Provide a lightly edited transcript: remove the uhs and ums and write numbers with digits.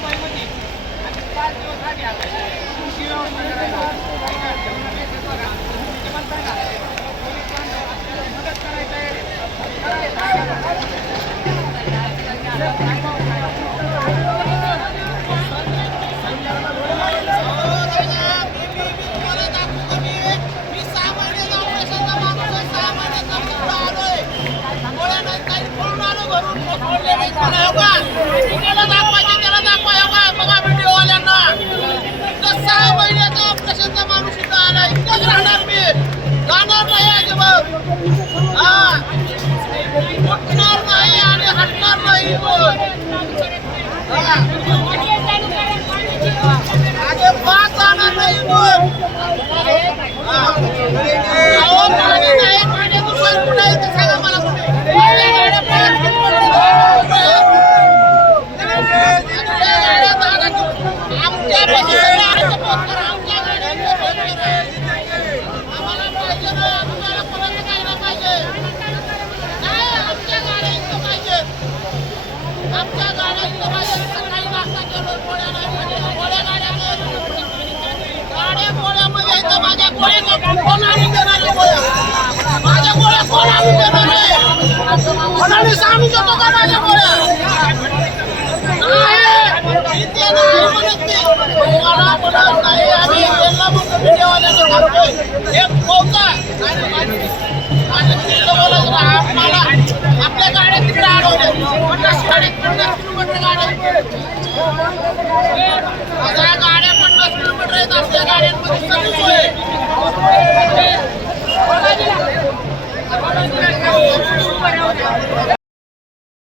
मुंबईमध्ये 5 दिवस आधी आला तुमची व्यवस्था करायला मदत आपल्या गाड्या तिकडे अडवल्या 50 किलोमीटर गाड्या 50 किलोमीटर आहेत आपल्या गाड्यांमध्ये सगळी सोय